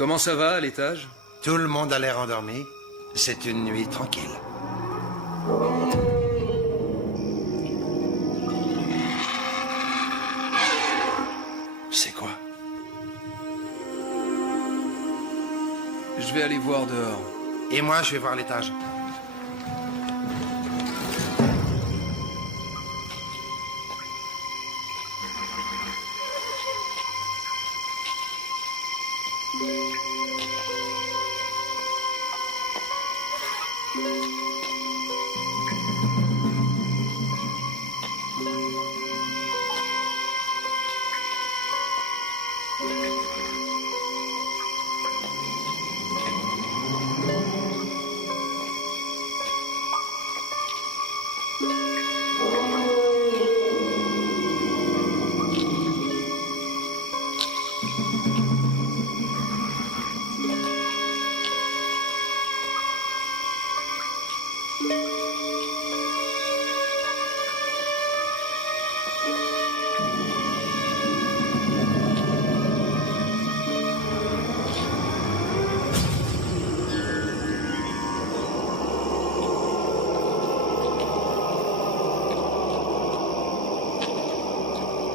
Comment ça va à l'étage? Tout le monde a l'air endormi. C'est une nuit tranquille. C'est quoi? Je vais aller voir dehors. Et moi, je vais voir l'étage.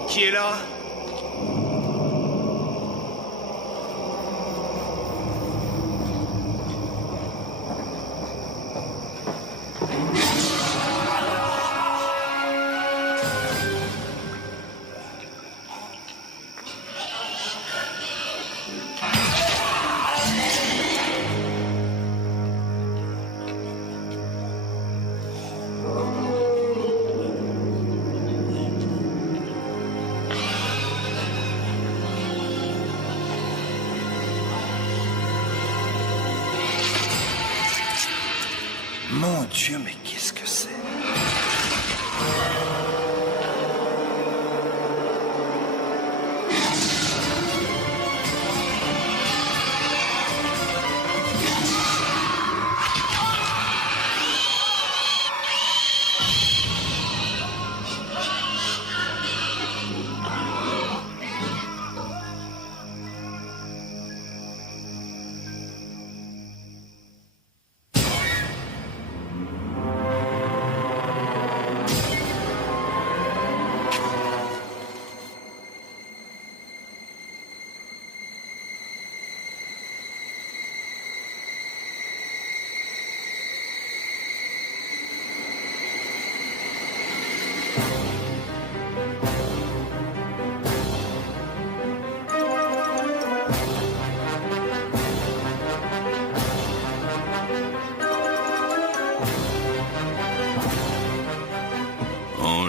Qui est là? Mon Dieu, mais qu'est-ce que c'est?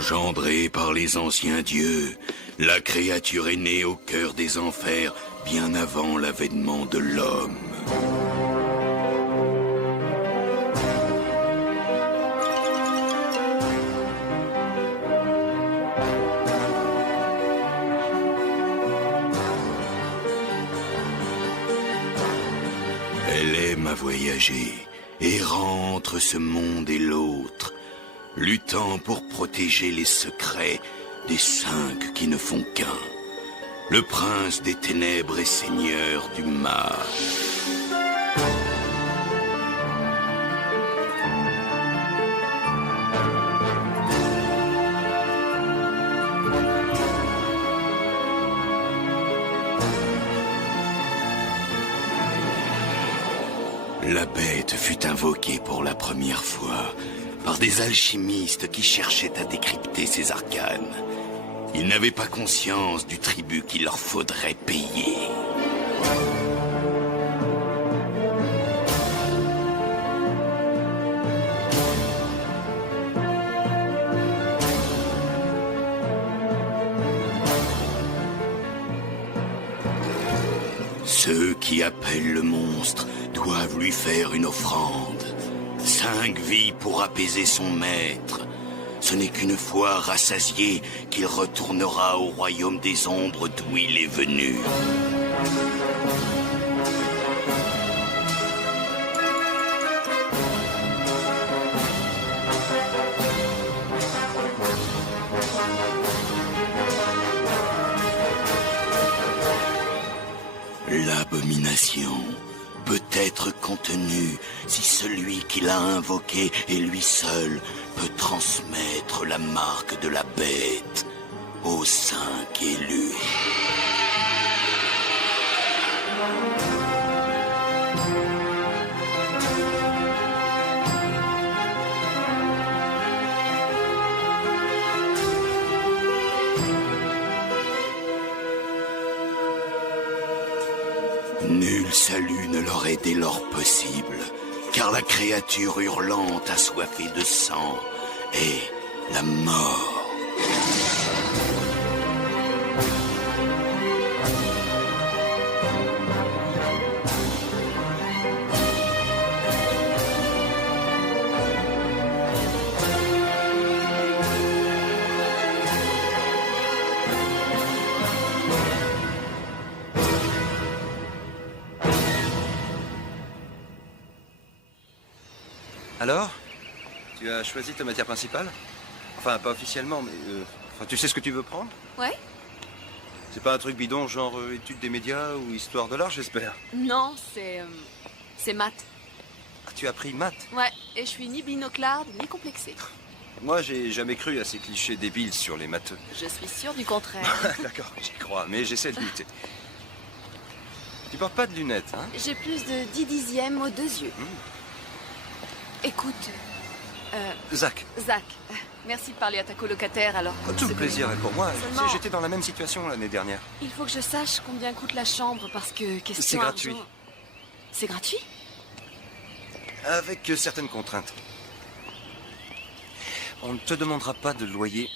Engendrée par les anciens dieux, la créature est née au cœur des enfers bien avant l'avènement de l'homme. Elle aime à voyager, errant entre ce monde et l'autre, luttant pour protéger les secrets des 5 qui ne font qu'un. Le prince des ténèbres et seigneur du mal. La bête fut invoquée pour la première fois par des alchimistes qui cherchaient à décrypter ses arcanes. Ils n'avaient pas conscience du tribut qu'il leur faudrait payer. Ceux qui appellent le monstre doivent lui faire une offrande. 5 vies pour apaiser son maître. Ce n'est qu'une fois rassasié qu'il retournera au royaume des ombres d'où il est venu. L'abomination émanation peut être contenu si celui qui l'a invoqué et lui seul peut transmettre la marque de la bête aux 5 élus. Nul salut ne leur est dès lors possible, car la créature hurlante assoiffée de sang est la mort. Alors? Tu as choisi ta matière principale? Enfin, pas officiellement, mais... Enfin, tu sais ce que tu veux prendre? Ouais? C'est pas un truc bidon, genre étude des médias ou histoire de l'art, j'espère? Non, c'est maths. Ah, tu as pris maths? Ouais, et je suis ni binoclarde, ni complexée. Moi, j'ai jamais cru à ces clichés débiles sur les matheux. Je suis sûre du contraire. D'accord, j'y crois, mais j'essaie de lutter. Tu portes pas de lunettes, hein? J'ai plus de 10 dixièmes aux 2 yeux. Écoute, Zach. Zach, merci de parler à ta colocataire alors. Tout le plaisir est pour moi. Tu Seulement- sais, j'étais dans la même situation l'année dernière. Il faut que je sache combien coûte la chambre parce que question C'est gratuit. argent- C'est gratuit? Avec certaines contraintes. On ne te demandera pas de loyer,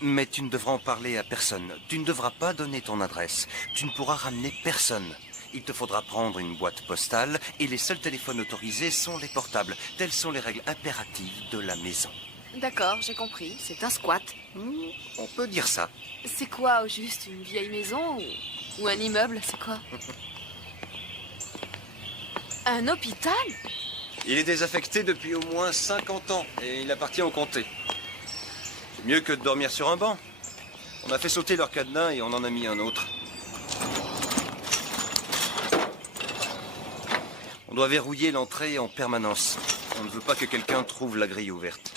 mais tu ne devras en parler à personne. Tu ne devras pas donner ton adresse. Tu ne pourras ramener personne. Il te faudra prendre une boîte postale et les seuls téléphones autorisés sont les portables. Telles sont les règles impératives de la maison. D'accord, j'ai compris. C'est un squat. On peut dire ça. C'est quoi au juste? Une vieille maison ou un immeuble? C'est quoi? Un hôpital? Il est désaffecté depuis au moins 50 ans et il appartient au comté. C'est mieux que de dormir sur un banc. On a fait sauter leur cadenas et on en a mis un autre. On doit verrouiller l'entrée en permanence. On ne veut pas que quelqu'un trouve la grille ouverte.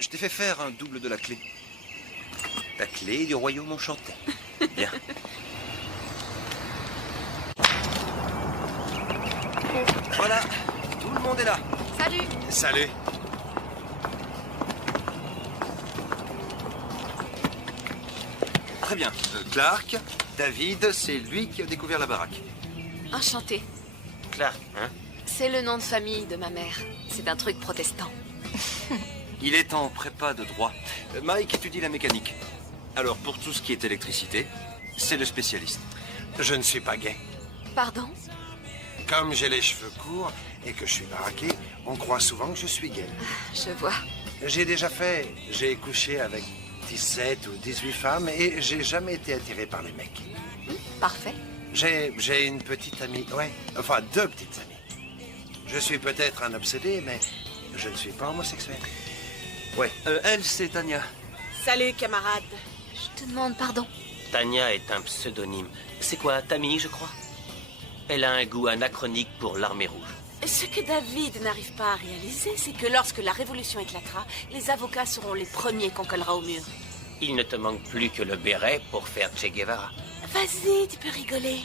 Je t'ai fait faire un double de la clé. La clé du royaume enchanté. Bien. Voilà, tout le monde est là. Salut! Salut. Très bien. Clark, David, c'est lui qui a découvert la baraque. Enchanté. Clark, hein? C'est le nom de famille de ma mère. C'est un truc protestant. Il est en prépa de droit. Mike étudie la mécanique. Alors, pour tout ce qui est électricité, c'est le spécialiste. Je ne suis pas gay. Pardon? Comme j'ai les cheveux courts et que je suis baraqué, on croit souvent que je suis gay. Je vois. J'ai couché avec 17 ou 18 femmes et j'ai jamais été attiré par les mecs. Parfait. J'ai une petite amie, ouais, enfin 2 petites amies. Je suis peut-être un obsédé, mais je ne suis pas homosexuel. Ouais. Elle, c'est Tania. Salut, camarade. Je te demande pardon. Tania est un pseudonyme. C'est quoi, Tammy, je crois? Elle a un goût anachronique pour l'armée rouge. Ce que David n'arrive pas à réaliser, c'est que lorsque la révolution éclatera, les avocats seront les premiers qu'on collera au mur. Il ne te manque plus que le béret pour faire Che Guevara. Vas-y, tu peux rigoler.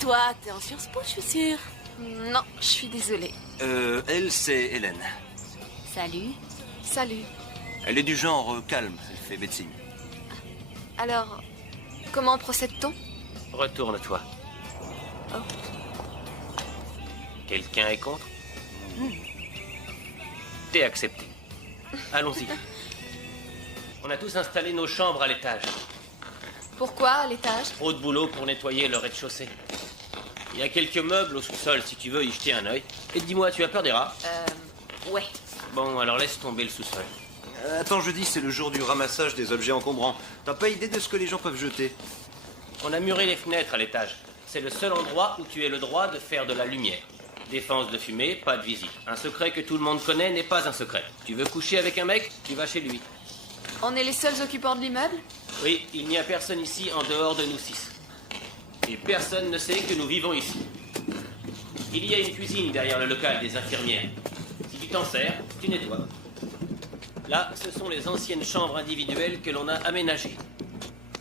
Toi, t'es en Sciences Po, je suis sûre. Non, je suis désolée. Elle, c'est Hélène. Salut. Salut. Elle est du genre calme. Elle fait médecine. Alors, comment procède-t-on? Retourne-toi. Oh. Quelqu'un est contre? T'es accepté. Allons-y. On a tous installé nos chambres à l'étage. Pourquoi à l'étage? Trop de boulot pour nettoyer le rez-de-chaussée. Il y a quelques meubles au sous-sol si tu veux y jeter un œil. Et dis-moi, tu as peur des rats? Ouais. Bon, alors laisse tomber le sous-sol. Attends, jeudi, c'est le jour du ramassage des objets encombrants. T'as pas idée de ce que les gens peuvent jeter? On a muré les fenêtres à l'étage. C'est le seul endroit où tu as le droit de faire de la lumière. Défense de fumée, pas de visite. Un secret que tout le monde connaît n'est pas un secret. Tu veux coucher avec un mec, tu vas chez lui. On est les seuls occupants de l'immeuble? Oui, il n'y a personne ici en dehors de nous 6. Et personne ne sait que nous vivons ici. Il y a une cuisine derrière le local des infirmières. Si tu t'en sers, tu nettoies. Là, ce sont les anciennes chambres individuelles que l'on a aménagées.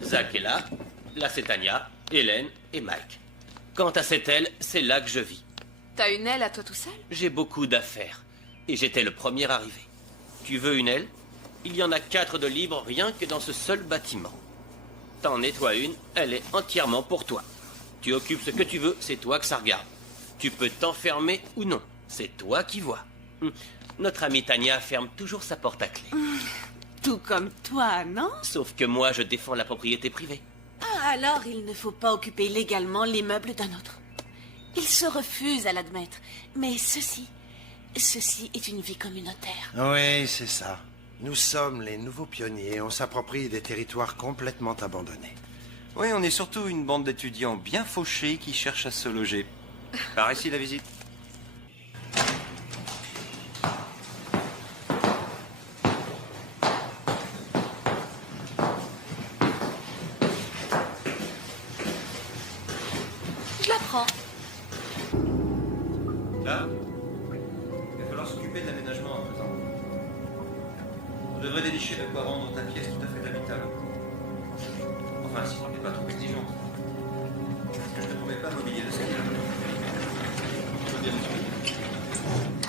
Zach est là c'est Tania, Hélène et Mike. Quant à cette aile, c'est là que je vis. T'as une aile à toi tout seul? J'ai beaucoup d'affaires. Et j'étais le premier arrivé. Tu veux une aile? Il y en a 4 de libres rien que dans ce seul bâtiment. T'en nettoies une, elle est entièrement pour toi. Tu occupes ce que tu veux, c'est toi que ça regarde. Tu peux t'enfermer ou non, c'est toi qui vois. Notre amie Tania ferme toujours sa porte à clé. Tout comme toi, non? Sauf que moi, je défends la propriété privée. Ah, alors il ne faut pas occuper légalement l'immeuble d'un autre. Il se refuse à l'admettre. Mais ceci est une vie communautaire. Oui, c'est ça. Nous sommes les nouveaux pionniers. On s'approprie des territoires complètement abandonnés. Oui, on est surtout une bande d'étudiants bien fauchés qui cherchent à se loger. Par ici la visite. Je la prends. Là, il va falloir s'occuper de l'aménagement un peu de temps. On devrait dénicher de quoi rendre ta pièce tout à fait habitable. Enfin, si tu n'es pas trop exigeant. Je ne trouvais pas mobilier de ce style. Tu veux bien me suivre?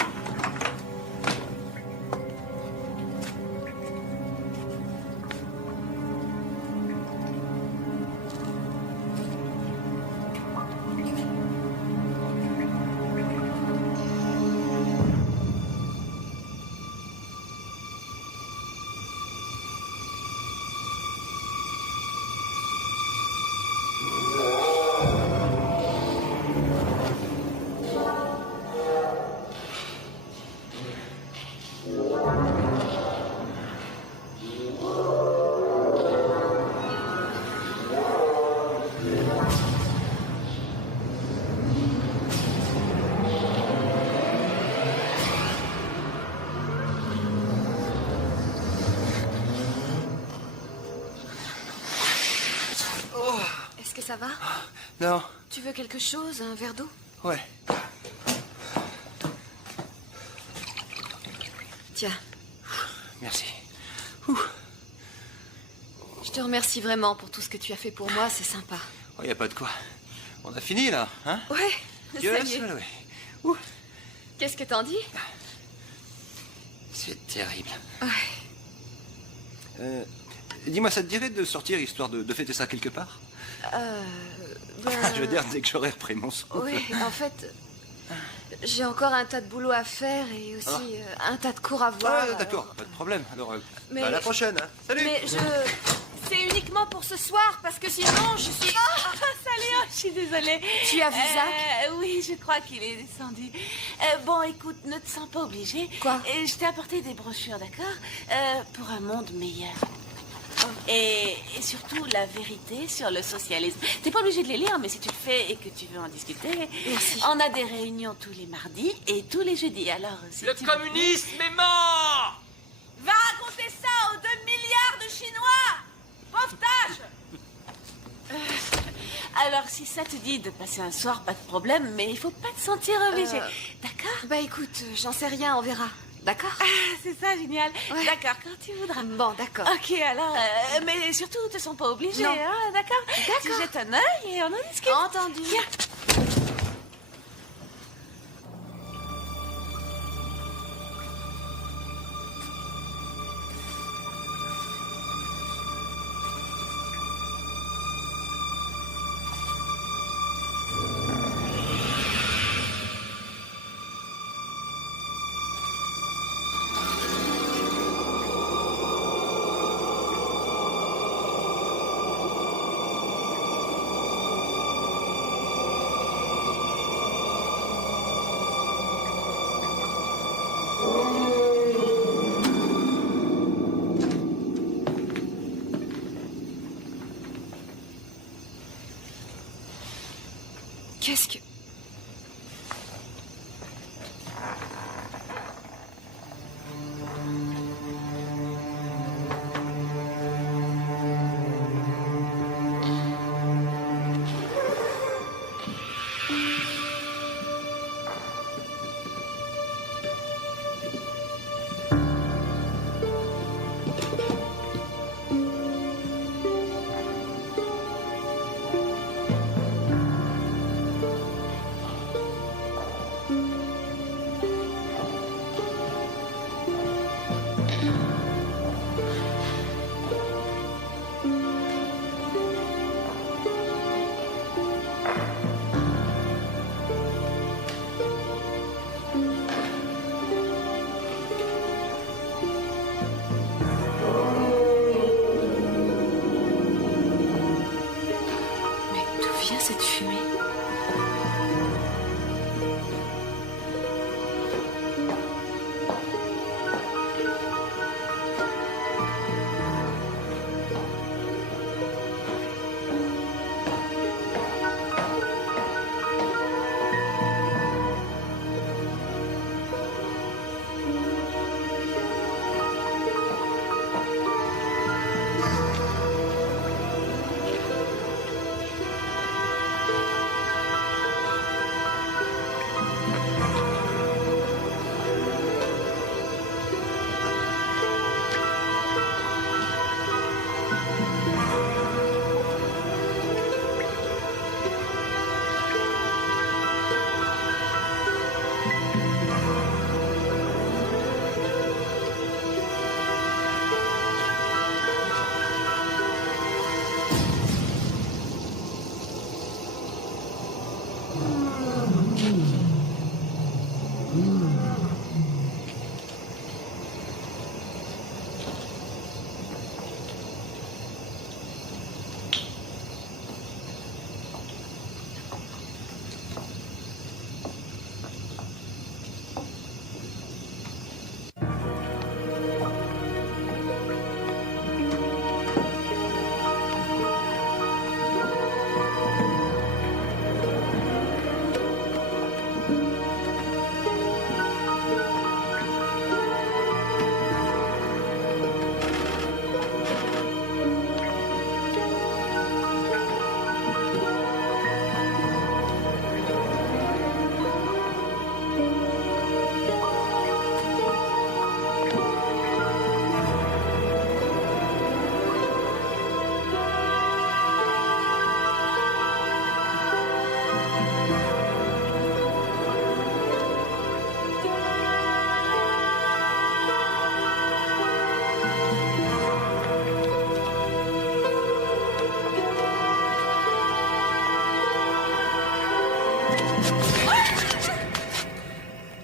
Est-ce que ça va? Non, Tu veux quelque chose? Un verre d'eau? ouais. Tiens, Merci. je te remercie vraiment pour tout ce que tu as fait pour moi, c'est sympa. Oh, y a pas de quoi. On a fini là, hein? Ouais, ça y est. Saloué. Ouh, Qu'est-ce que t'en dis? c'est terrible. Ouais. Dis-moi, ça te dirait de sortir histoire de fêter ça quelque part? Je veux dire, dès que j'aurai repris mon souffle. Oui, en fait, j'ai encore un tas de boulot à faire et aussi un tas de cours à voir. Ah, d'accord, pas de problème. Alors, Mais- à la prochaine, hein. Salut! Mais c'est uniquement pour ce soir, parce que sinon, je suis... Salut, je suis désolée. Tu as vu Zach? Oui, je crois qu'il est descendu. Bon, écoute, ne te sens pas obligée. Quoi? Je t'ai apporté des brochures, d'accord? Pour un monde meilleur. Et surtout la vérité sur le socialisme. T'es pas obligé de les lire, mais si tu le fais et que tu veux en discuter, Merci. on a des réunions tous les mardis et tous les jeudis. Alors, si Le tu communisme est mort! va raconter ça aux 2 milliards de Chinois! Pauvre tâche! Alors, si ça te dit de passer un soir, pas de problème, mais il faut pas te sentir obligé. D'accord? Bah écoute, j'en sais rien, on verra. D'accord? Ah, c'est ça, génial. Ouais. D'accord, quand tu voudras. Bon, d'accord. Ok, alors, mais surtout, te sens pas obligé, Non. hein, d'accord? Tu D'accord. jettes un œil et on en discute. Entendu. Viens.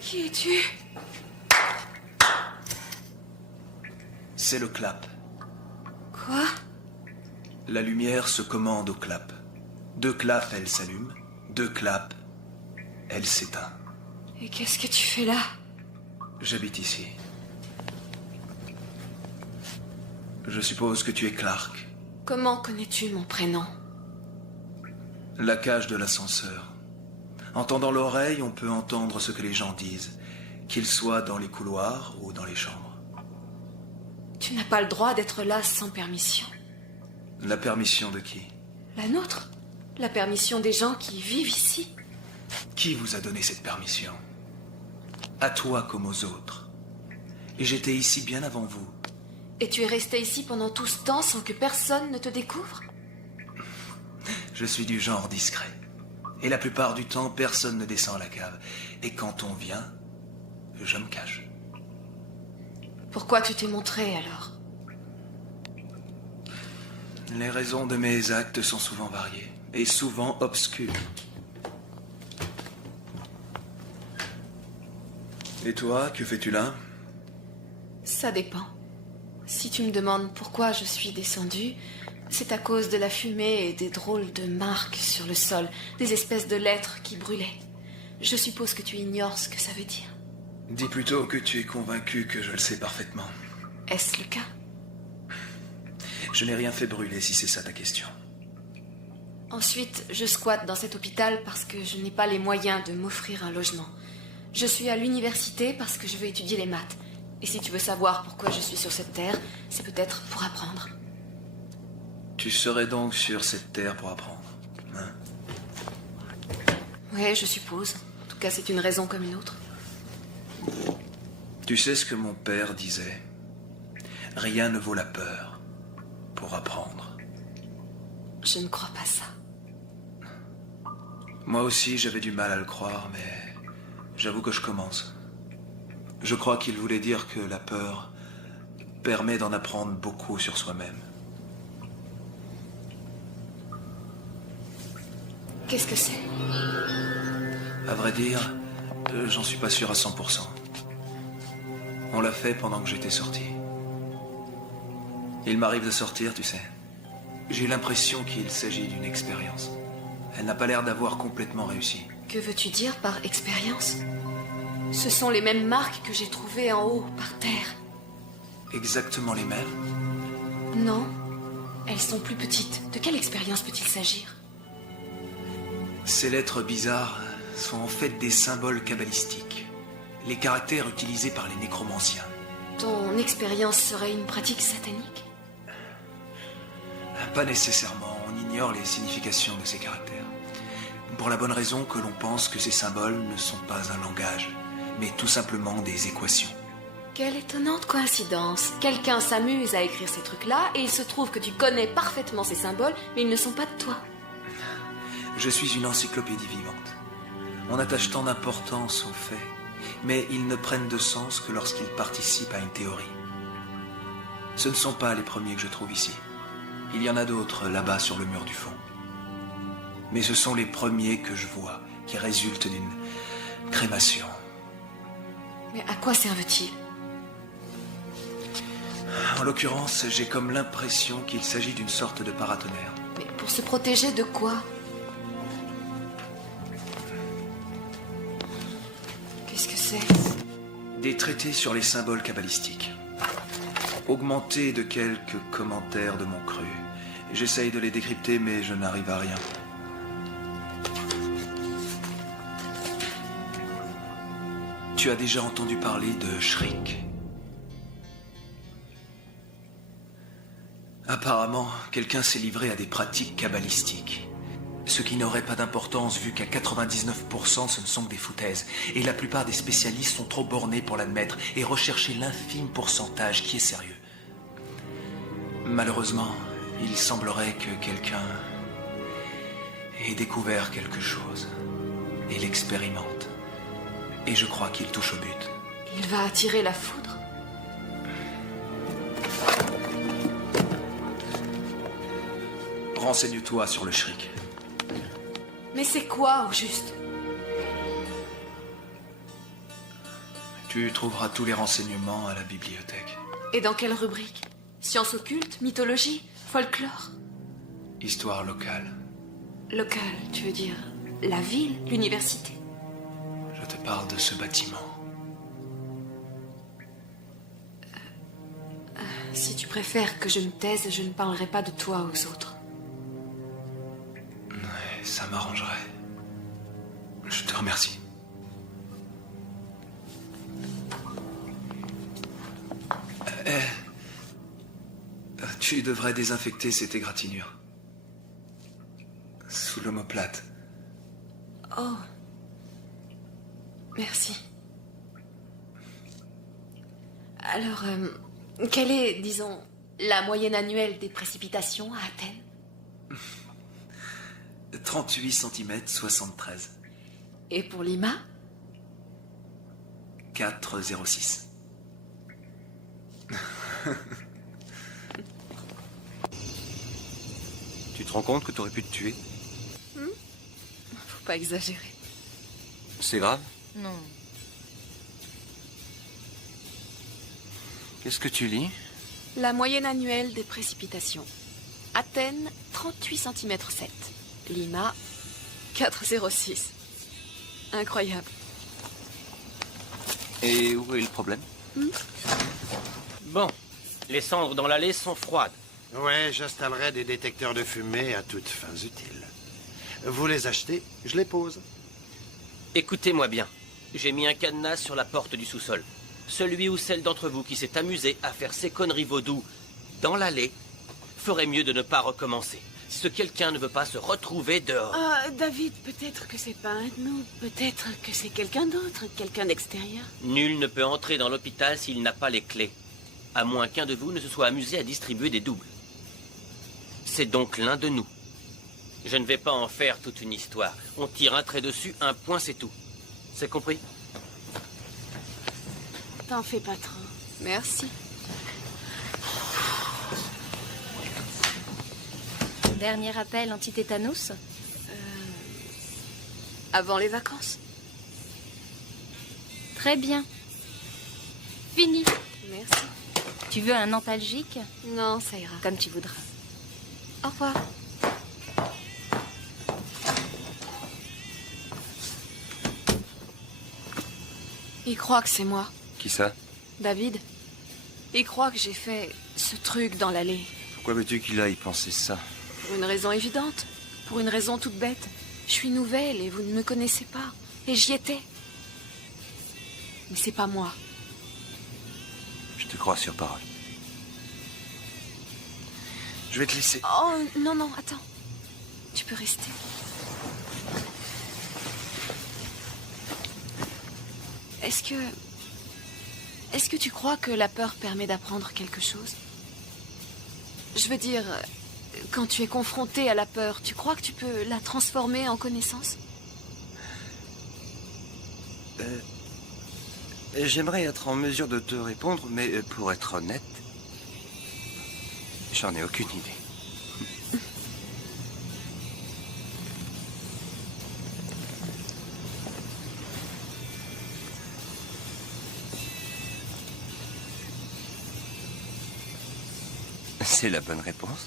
Qui es-tu? C'est le clap. Quoi? La lumière se commande au clap. 2 claps, elle s'allume. 2 claps, elle s'éteint. Et qu'est-ce que tu fais là? J'habite ici. Je suppose que tu es Clark. Comment connais-tu mon prénom? La cage de l'ascenseur. En tendant l'oreille, on peut entendre ce que les gens disent, qu'ils soient dans les couloirs ou dans les chambres. Tu n'as pas le droit d'être là sans permission. La permission de qui? La nôtre? La permission des gens qui vivent ici. Qui vous a donné cette permission? À toi comme aux autres. Et j'étais ici bien avant vous. Et tu es resté ici pendant tout ce temps sans que personne ne te découvre? Je suis du genre discret. Et la plupart du temps, personne ne descend à la cave. Et quand on vient, je me cache. Pourquoi tu t'es montré alors? Les raisons de mes actes sont souvent variées. Et souvent obscures. Et toi, que fais-tu là? Ça dépend. Si tu me demandes pourquoi je suis descendue, c'est à cause de la fumée et des drôles de marques sur le sol, des espèces de lettres qui brûlaient. Je suppose que tu ignores ce que ça veut dire. Dis plutôt que tu es convaincu que je le sais parfaitement. Est-ce le cas? Je n'ai rien fait brûler si c'est ça ta question. Ensuite, je squatte dans cet hôpital parce que je n'ai pas les moyens de m'offrir un logement. Je suis à l'université parce que je veux étudier les maths. Et si tu veux savoir pourquoi je suis sur cette terre, c'est peut-être pour apprendre. Tu serais donc sur cette terre pour apprendre, hein? Ouais, je suppose. En tout cas, c'est une raison comme une autre. Tu sais ce que mon père disait? Rien ne vaut la peur pour apprendre. Je ne crois pas ça. Moi aussi, j'avais du mal à le croire, mais j'avoue que je commence. Je crois qu'il voulait dire que la peur permet d'en apprendre beaucoup sur soi-même. Qu'est-ce que c'est? À vrai dire, j'en suis pas sûr à 100%. On l'a fait pendant que j'étais sorti. Il m'arrive de sortir, tu sais. J'ai l'impression qu'il s'agit d'une expérience. Elle n'a pas l'air d'avoir complètement réussi. Que veux-tu dire par expérience? Ce sont les mêmes marques que j'ai trouvées en haut, par terre. Exactement les mêmes? Non, elles sont plus petites. De quelle expérience peut-il s'agir? Ces lettres bizarres sont en fait des symboles kabbalistiques. Les caractères utilisés par les nécromanciens. Ton expérience serait une pratique satanique? Pas nécessairement, on ignore les significations de ces caractères. Pour la bonne raison que l'on pense que ces symboles ne sont pas un langage, mais tout simplement des équations. Quelle étonnante coïncidence. Quelqu'un s'amuse à écrire ces trucs-là et il se trouve que tu connais parfaitement ces symboles, mais ils ne sont pas de toi. Je suis une encyclopédie vivante. On attache tant d'importance aux faits, mais ils ne prennent de sens que lorsqu'ils participent à une théorie. Ce ne sont pas les premiers que je trouve ici. Il y en a d'autres là-bas sur le mur du fond. Mais ce sont les premiers que je vois qui résultent d'une crémation. Mais à quoi servent-ils? En l'occurrence, j'ai comme l'impression qu'il s'agit d'une sorte de paratonnerre. Mais pour se protéger de quoi? Qu'est-ce que c'est? Des traités sur les symboles kabbalistiques. Augmentés de quelques commentaires de mon cru. J'essaye de les décrypter, mais je n'arrive à rien. Tu as déjà entendu parler de Shrik? Apparemment, quelqu'un s'est livré à des pratiques kabbalistiques. Ce qui n'aurait pas d'importance vu qu'à 99% ce ne sont que des foutaises. Et la plupart des spécialistes sont trop bornés pour l'admettre et rechercher l'infime pourcentage qui est sérieux. Malheureusement, il semblerait que quelqu'un ait découvert quelque chose et l'expérimente. Et je crois qu'il touche au but. Il va attirer la foudre? Renseigne-toi sur le Shrik. Mais c'est quoi, au juste? Tu trouveras tous les renseignements à la bibliothèque. Et dans quelle rubrique? Sciences occultes, mythologie, folklore? Histoire locale. Local, tu veux dire la ville, l'université? Je te parle de ce bâtiment. Si tu préfères que je me taise, je ne parlerai pas de toi aux autres. Ouais, ça m'arrangerait. Je te remercie. Tu devrais désinfecter cette égratignure. Sous l'omoplate. Oh. Merci. Alors, quelle est, disons, la moyenne annuelle des précipitations à Athènes? 38 cm 73. Et pour Lima? 4,06. Tu te rends compte que t'aurais pu te tuer? Faut pas exagérer. C'est grave? Non. Qu'est-ce que tu lis? La moyenne annuelle des précipitations. Athènes, 38 cm 7. Lima, 4,06. Incroyable. Et où est le problème? Bon, les cendres dans l'allée sont froides. Ouais, j'installerai des détecteurs de fumée à toutes fins utiles. Vous les achetez, je les pose. Écoutez-moi bien. J'ai mis un cadenas sur la porte du sous-sol. Celui ou celle d'entre vous qui s'est amusé à faire ces conneries vaudou dans l'allée ferait mieux de ne pas recommencer. Si ce quelqu'un ne veut pas se retrouver dehors. Ah, David, peut-être que c'est pas un de nous. Peut-être que c'est quelqu'un d'autre, quelqu'un d'extérieur. Nul ne peut entrer dans l'hôpital s'il n'a pas les clés. À moins qu'un de vous ne se soit amusé à distribuer des doubles. C'est donc l'un de nous. Je ne vais pas en faire toute une histoire. On tire un trait dessus, un point, c'est tout. C'est compris? T'en fais pas trop. Merci. Dernier appel anti-tétanos? Avant les vacances. Très bien. Fini. Merci. Tu veux un antalgique? Non, ça ira. Comme tu voudras. Au revoir. Il croit que c'est moi, Qui ça? David. Il croit que j'ai fait ce truc dans l'allée. Pourquoi veux-tu qu'il aille penser ça? Pour une raison évidente. Pour une raison toute bête. Je suis nouvelle et vous ne me connaissez pas. Et j'y étais. Mais c'est pas moi. Je te crois sur parole. Je vais te laisser. Oh, non, non, attends. Tu peux rester. Est-ce que tu crois que la peur permet d'apprendre quelque chose? Je veux dire, quand tu es confronté à la peur, tu crois que tu peux la transformer en connaissance? J'aimerais être en mesure de te répondre, mais pour être honnête, j'en ai aucune idée. C'est la bonne réponse.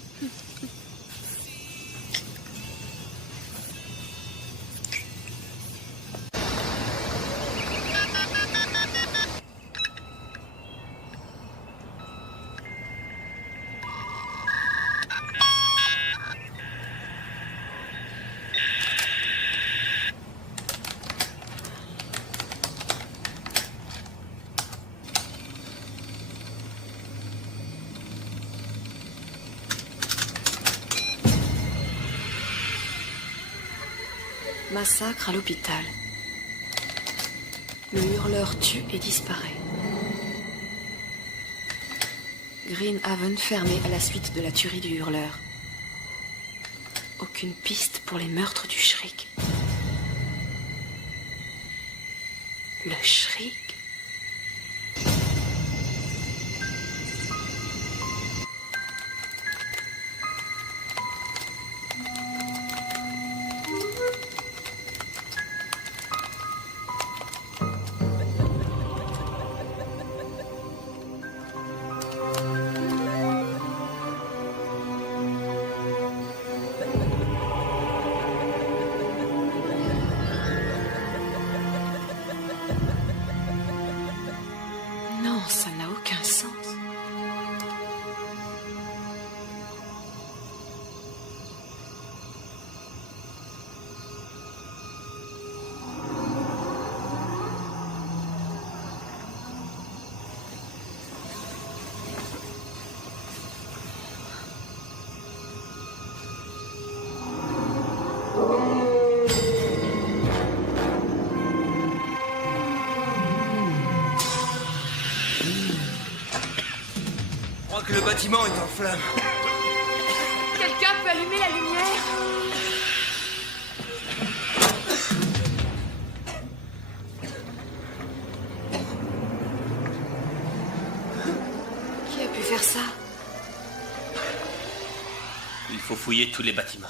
Massacre à l'hôpital. Le hurleur tue et disparaît. Green Haven fermé à la suite de la tuerie du hurleur. Aucune piste pour les meurtres du Shriek. Le Shriek? Non, ça n'a aucun sens. Je crois que le bâtiment est en flammes. Quelqu'un peut allumer la lumière? Qui a pu faire ça? Il faut fouiller tous les bâtiments.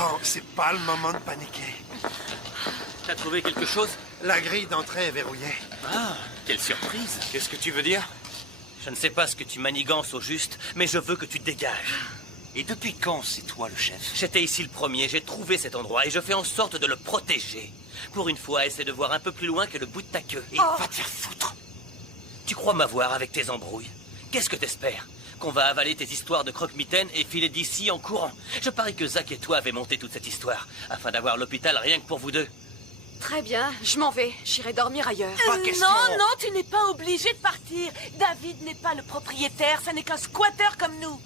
Oh, c'est pas le moment de paniquer. T'as trouvé quelque chose? La grille d'entrée est verrouillée. Ah, quelle surprise. Qu'est-ce que tu veux dire? Je ne sais pas ce que tu manigances au juste, mais je veux que tu te dégages. Et depuis quand c'est toi le chef? J'étais ici le premier, j'ai trouvé cet endroit et je fais en sorte de le protéger. Pour une fois, essaie de voir un peu plus loin que le bout de ta queue. Et va te faire foutre. Tu crois m'avoir avec tes embrouilles? Qu'est-ce que t'espères? Qu'on va avaler tes histoires de croque-mitaine et filer d'ici en courant? Je parie que Zach et toi avez monté toute cette histoire, afin d'avoir l'hôpital rien que pour vous deux. Très bien, je m'en vais. J'irai dormir ailleurs. Pas question. Non, tu n'es pas obligé de partir. David n'est pas le propriétaire, ça n'est qu'un squatter comme nous.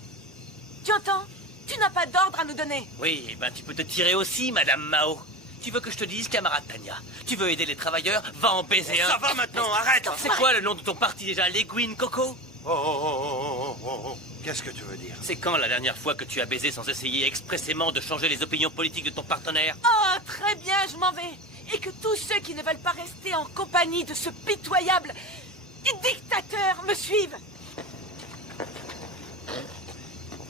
Tu entends? Tu n'as pas d'ordre à nous donner. Oui, ben tu peux te tirer aussi, Madame Mao. Tu veux que je te dise, camarade Tania? Tu veux aider les travailleurs? Va en baiser un. Ça va maintenant, arrête. C'est quoi le nom de ton parti déjà? Les Gwyn Coco? Oh. Qu'est-ce que tu veux dire? C'est quand la dernière fois que tu as baisé sans essayer expressément de changer les opinions politiques de ton partenaire? Oh, très bien, je m'en vais. Et que tous ceux qui ne veulent pas rester en compagnie de ce pitoyable dictateur me suivent.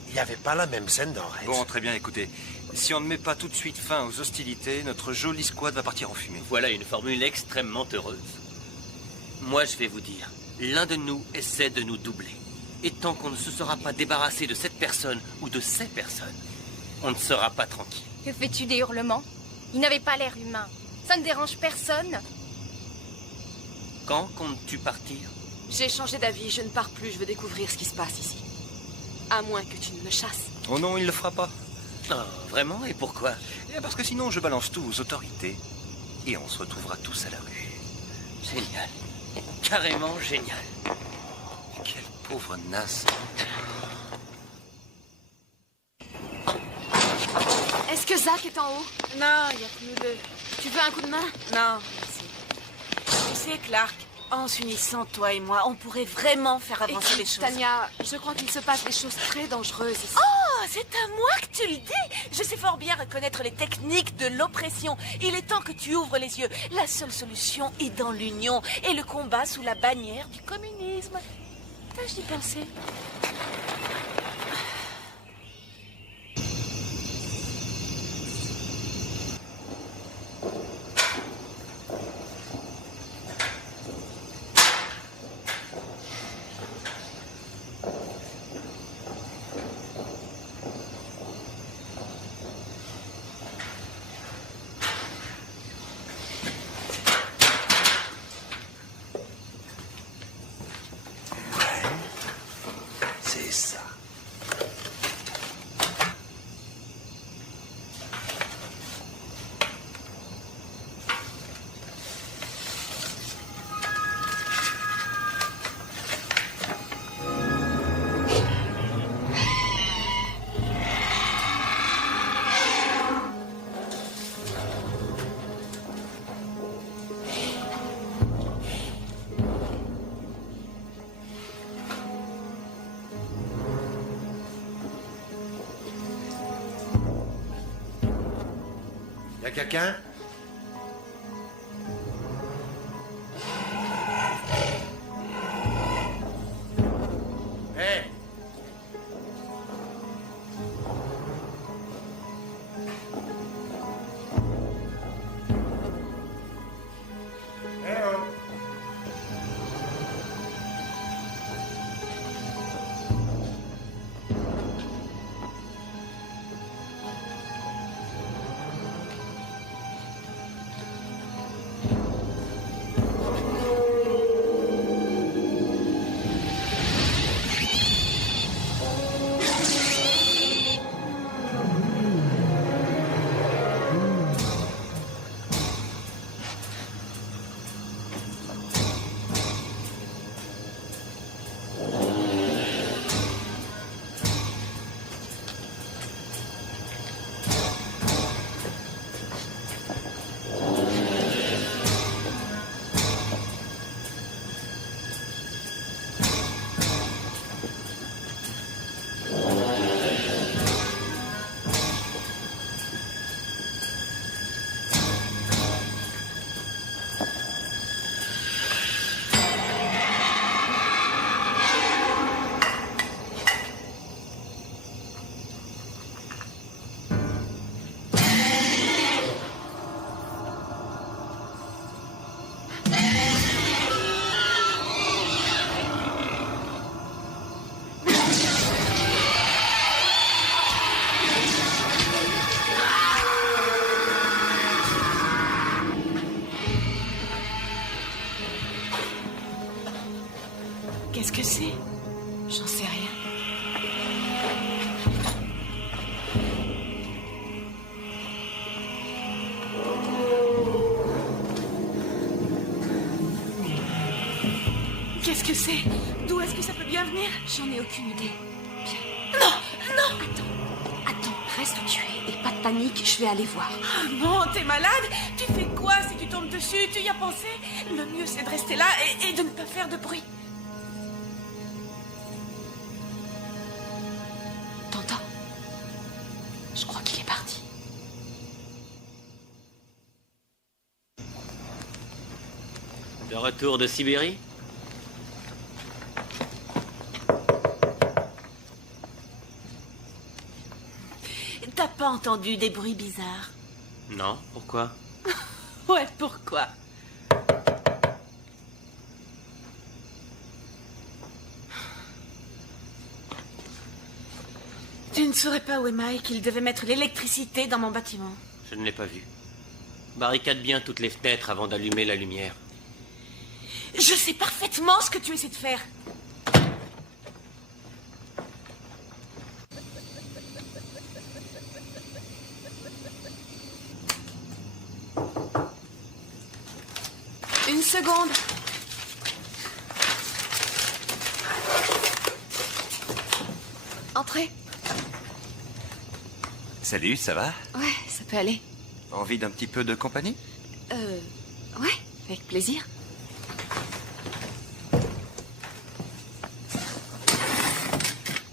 Il n'y avait pas la même scène dans Reds. Bon, très bien, écoutez. Si on ne met pas tout de suite fin aux hostilités, notre jolie squad va partir en fumée. Voilà une formule extrêmement heureuse. Moi, je vais vous dire, l'un de nous essaie de nous doubler. Et tant qu'on ne se sera pas débarrassé de cette personne ou de ces personnes, on ne sera pas tranquille. Que fais-tu des hurlements? Ils n'avaient pas l'air humains. Ça ne dérange personne? Quand comptes-tu partir? J'ai changé d'avis, je ne pars plus, je veux découvrir ce qui se passe ici. À moins que tu ne me chasses. Oh non, il le fera pas. Non, vraiment? Et pourquoi? Parce que sinon, je balance tout aux autorités. Et on se retrouvera tous à la rue. Génial. Carrément génial. Quelle pauvre naze. Est-ce que Zach est en haut? Non, il y a que nous deux. Tu veux un coup de main? Non, merci. Tu sais, Clark, en s'unissant, toi et moi, on pourrait vraiment faire avancer les Écoute, choses. Tania, je crois qu'il se passe des choses très dangereuses ici. Oh, c'est à moi que tu le dis. Je sais fort bien reconnaître les techniques de l'oppression. Il est temps que tu ouvres les yeux. La seule solution est dans l'union et le combat sous la bannière du communisme. Tâche d'y penser. C'est ça. Y a quelqu'un? Hé! Eh oh! Qu'est-ce que c'est? J'en sais rien. Qu'est-ce que c'est? D'où est-ce que ça peut bien venir? J'en ai aucune idée. Bien. Non, non! Attends, reste où tu es et pas de panique, je vais aller voir. Ah non, t'es malade? Tu fais quoi si tu tombes dessus? Tu y as pensé? Le mieux, c'est de rester là et de ne pas faire de bruit. T'entends? Je crois qu'il est parti. De retour de Sibérie? T'as pas entendu des bruits bizarres? Non, pourquoi? Ouais, pourquoi? Tu ne saurais pas où est Mike, il devait mettre l'électricité dans mon bâtiment. Je ne l'ai pas vu. Barricade bien toutes les fenêtres avant d'allumer la lumière. Je sais parfaitement ce que tu essaies de faire. Une seconde. Entrez. Salut, ça va? Ouais, ça peut aller. Envie d'un petit peu de compagnie? Ouais, avec plaisir.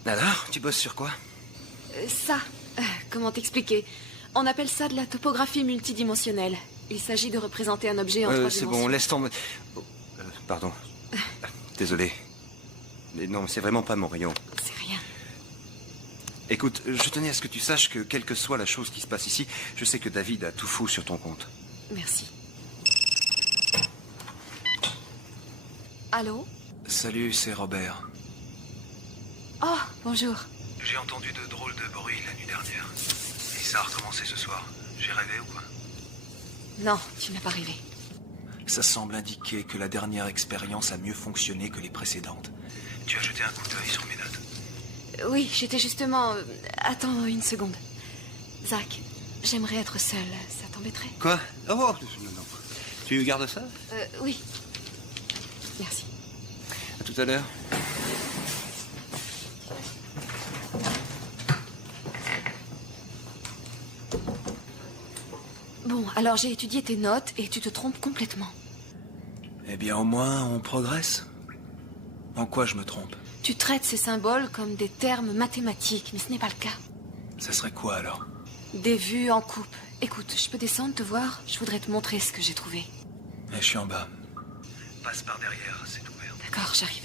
Alors, tu bosses sur quoi? Comment t'expliquer? On appelle ça de la topographie multidimensionnelle. Il s'agit de représenter un objet en 3 C'est dimensions. bon, laisse tomber. Oh, pardon. Désolé. Mais non, c'est vraiment pas mon rayon. C'est rien. Écoute, je tenais à ce que tu saches que quelle que soit la chose qui se passe ici, je sais que David a tout fou sur ton compte. Merci. Allô? Salut, c'est Robert. Oh, bonjour. J'ai entendu de drôles de bruits la nuit dernière. Et ça a recommencé ce soir. J'ai rêvé ou quoi? Non, tu n'as pas rêvé. Ça semble indiquer que la dernière expérience a mieux fonctionné que les précédentes. Tu as jeté un coup d'œil sur mes notes? Oui, j'étais justement... Attends une seconde. Zach, j'aimerais être seule. Ça t'embêterait? Quoi? Oh, non, non. Tu gardes ça? Oui. Merci. À tout à l'heure. Bon, alors j'ai étudié tes notes et tu te trompes complètement. Eh bien, au moins, on progresse. En quoi je me trompe? Tu traites ces symboles comme des termes mathématiques, mais ce n'est pas le cas. Ça serait quoi, alors? Des vues en coupe. Écoute, je peux descendre te voir? Je voudrais te montrer ce que j'ai trouvé. Je suis en bas. Passe par derrière, c'est ouvert. D'accord, j'arrive.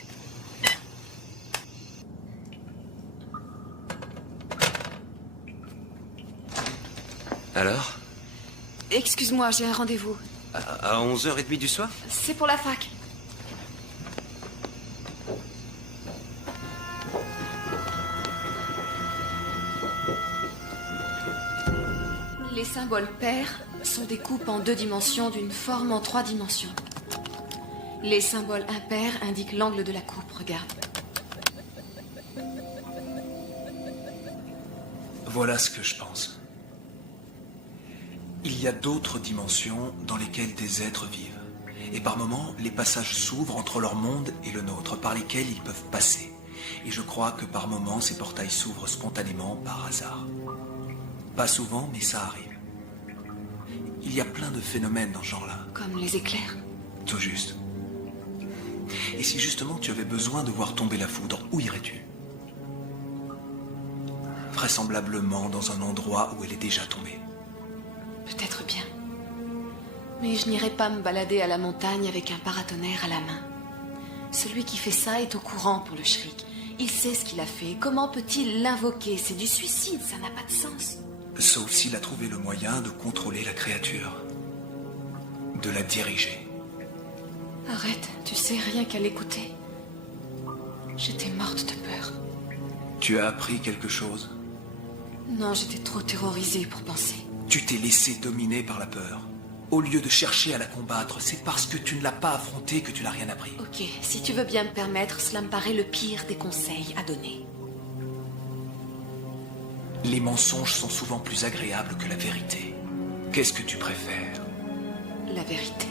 Alors? Excuse-moi, j'ai un rendez-vous. À 11h30 du soir? C'est pour la fac. Les symboles pairs sont des coupes en 2 dimensions d'une forme en 3 dimensions. Les symboles impairs indiquent l'angle de la coupe, regarde. Voilà ce que je pense. Il y a d'autres dimensions dans lesquelles des êtres vivent. Et par moments, les passages s'ouvrent entre leur monde et le nôtre, par lesquels ils peuvent passer. Et je crois que par moments, ces portails s'ouvrent spontanément par hasard. Pas souvent, mais ça arrive. Il y a plein de phénomènes dans ce genre-là. Comme les éclairs. Tout juste. Et si justement tu avais besoin de voir tomber la foudre, où irais-tu? Vraisemblablement dans un endroit où elle est déjà tombée. Peut-être bien. Mais je n'irai pas me balader à la montagne avec un paratonnerre à la main. Celui qui fait ça est au courant pour le shrik. Il sait ce qu'il a fait. Comment peut-il l'invoquer? C'est du suicide, ça n'a pas de sens. Sauf s'il a trouvé le moyen de contrôler la créature. De la diriger. Arrête, tu sais, rien qu'à l'écouter. J'étais morte de peur. Tu as appris quelque chose? Non, j'étais trop terrorisée pour penser. Tu t'es laissé dominer par la peur. Au lieu de chercher à la combattre, c'est parce que tu ne l'as pas affrontée que tu n'as rien appris. Ok, si tu veux bien me permettre, cela me paraît le pire des conseils à donner. Les mensonges sont souvent plus agréables que la vérité. Qu'est-ce que tu préfères? La vérité.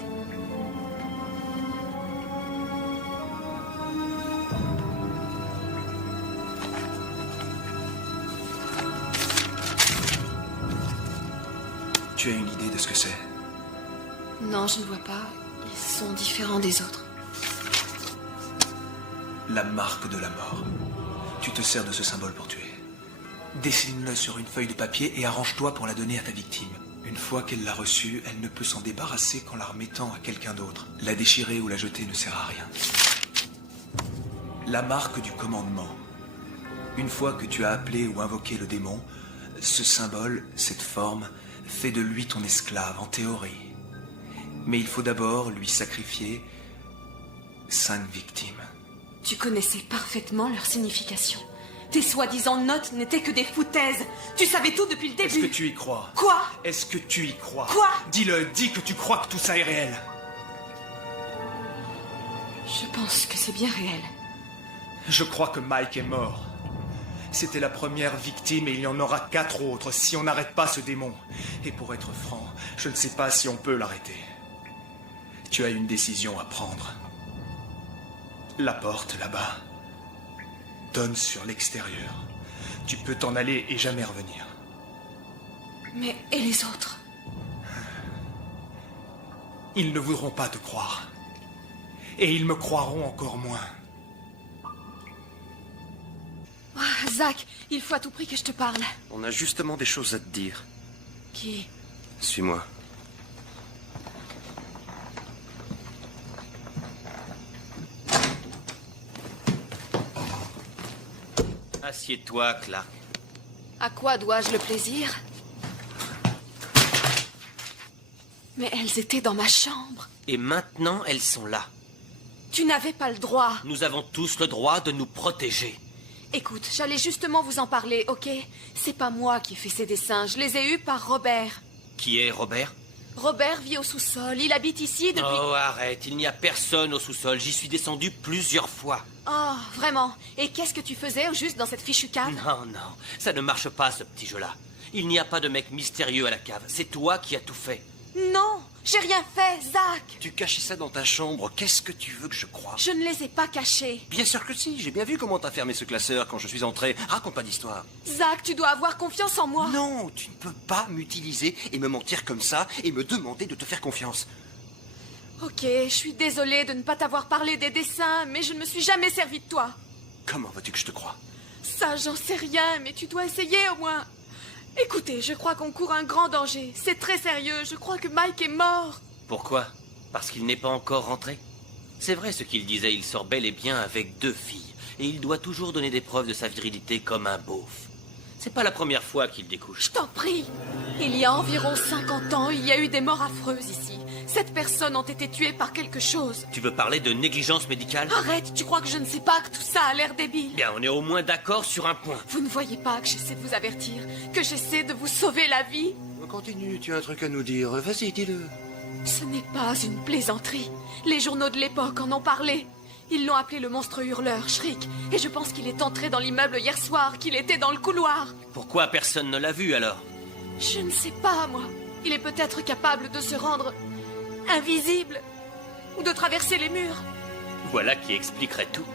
Tu as une idée de ce que c'est? Non, je ne vois pas. Ils sont différents des autres. La marque de la mort. Tu te sers de ce symbole pour tuer. Dessine-le sur une feuille de papier et arrange-toi pour la donner à ta victime. Une fois qu'elle l'a reçue, elle ne peut s'en débarrasser qu'en la remettant à quelqu'un d'autre. La déchirer ou la jeter ne sert à rien. La marque du commandement. Une fois que tu as appelé ou invoqué le démon, ce symbole, cette forme, fait de lui ton esclave, en théorie. Mais il faut d'abord lui sacrifier 5 victimes. Tu connaissais parfaitement leur signification. Tes soi-disant notes n'étaient que des foutaises. Tu savais tout depuis le début. Est-ce que tu y crois? Quoi? Est-ce que tu y crois? Quoi? Dis-le, dis que tu crois que tout ça est réel. Je pense que c'est bien réel. Je crois que Mike est mort. C'était la première victime et il y en aura 4 autres si on n'arrête pas ce démon. Et pour être franc, je ne sais pas si on peut l'arrêter. Tu as une décision à prendre. La porte, là-bas, donne sur l'extérieur. Tu peux t'en aller et jamais revenir. Mais et les autres? Ils ne voudront pas te croire. Et ils me croiront encore moins. Ah, Zach, il faut à tout prix que je te parle. On a justement des choses à te dire. Qui? Suis-moi. Assieds-toi, Clark. À quoi dois-je le plaisir? Mais elles étaient dans ma chambre. Et maintenant, elles sont là. Tu n'avais pas le droit. Nous avons tous le droit de nous protéger. Écoute, j'allais justement vous en parler, ok? C'est pas moi qui ai fait ces dessins, je les ai eus par Robert. Qui est Robert? Robert vit au sous-sol, il habite ici depuis... Oh, arrête, il n'y a personne au sous-sol. J'y suis descendu plusieurs fois. Oh, vraiment? Et qu'est-ce que tu faisais au juste dans cette fichue cave? Non, non, ça ne marche pas, ce petit jeu-là. Il n'y a pas de mec mystérieux à la cave. C'est toi qui as tout fait. Non, j'ai rien fait, Zach. Tu cachais ça dans ta chambre. Qu'est-ce que tu veux que je croie? Je ne les ai pas cachés. Bien sûr que si. J'ai bien vu comment t'as fermé ce classeur quand je suis entré. Raconte pas d'histoire. Zach, tu dois avoir confiance en moi. Non, tu ne peux pas m'utiliser et me mentir comme ça et me demander de te faire confiance. Ok, je suis désolée de ne pas t'avoir parlé des dessins, mais je ne me suis jamais servi de toi. Comment veux-tu que je te croie? Ça, j'en sais rien, mais tu dois essayer au moins. Écoutez, je crois qu'on court un grand danger. C'est très sérieux, je crois que Mike est mort. Pourquoi? Parce qu'il n'est pas encore rentré? C'est vrai ce qu'il disait, il sort bel et bien avec 2 filles. Et il doit toujours donner des preuves de sa virilité comme un beauf. C'est pas la première fois qu'il découche. Je t'en prie. Il y a environ 50 ans, il y a eu des morts affreuses ici. 7 personnes ont été tuées par quelque chose. Tu veux parler de négligence médicale? Arrête, tu crois que je ne sais pas que tout ça a l'air débile? Bien, on est au moins d'accord sur un point. Vous ne voyez pas que j'essaie de vous avertir, que j'essaie de vous sauver la vie? Continue, tu as un truc à nous dire. Vas-y, dis-le. Ce n'est pas une plaisanterie. Les journaux de l'époque en ont parlé. Ils l'ont appelé le monstre hurleur, Shriek. Et je pense qu'il est entré dans l'immeuble hier soir, qu'il était dans le couloir. Pourquoi personne ne l'a vu alors? Je ne sais pas, moi. Il est peut-être capable de se rendre invisible ou de traverser les murs. Voilà qui expliquerait tout.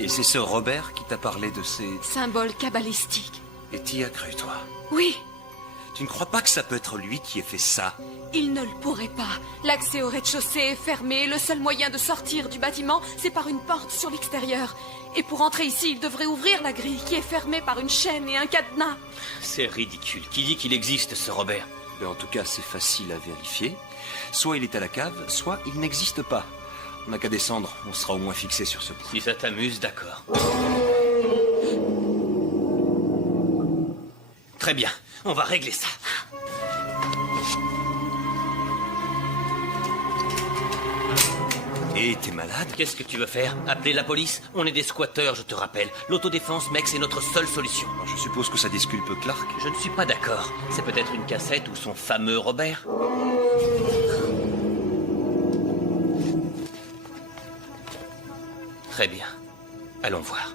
Et c'est ce Robert qui t'a parlé de ces... Symbole cabalistique. Et t'y as cru, toi? Oui, Tu ne crois pas que ça peut être lui qui ait fait ça? il ne le pourrait pas. L'accès au rez-de-chaussée est fermé. Le seul moyen de sortir du bâtiment, c'est par une porte sur l'extérieur. Et pour entrer ici, il devrait ouvrir la grille qui est fermée par une chaîne et un cadenas. C'est ridicule. Qui dit qu'il existe, ce Robert? Mais en tout cas, c'est facile à vérifier. Soit il est à la cave, soit il n'existe pas. On n'a qu'à descendre, on sera au moins fixé sur ce point. Si ça t'amuse, d'accord. Très bien, on va régler ça. Et t'es malade? Qu'est-ce que tu veux faire? Appeler la police? On est des squatteurs, je te rappelle. L'autodéfense, mec, c'est notre seule solution. Alors, je suppose que ça disculpe Clark. Je ne suis pas d'accord. C'est peut-être une cassette ou son fameux Robert. Très bien. Allons voir.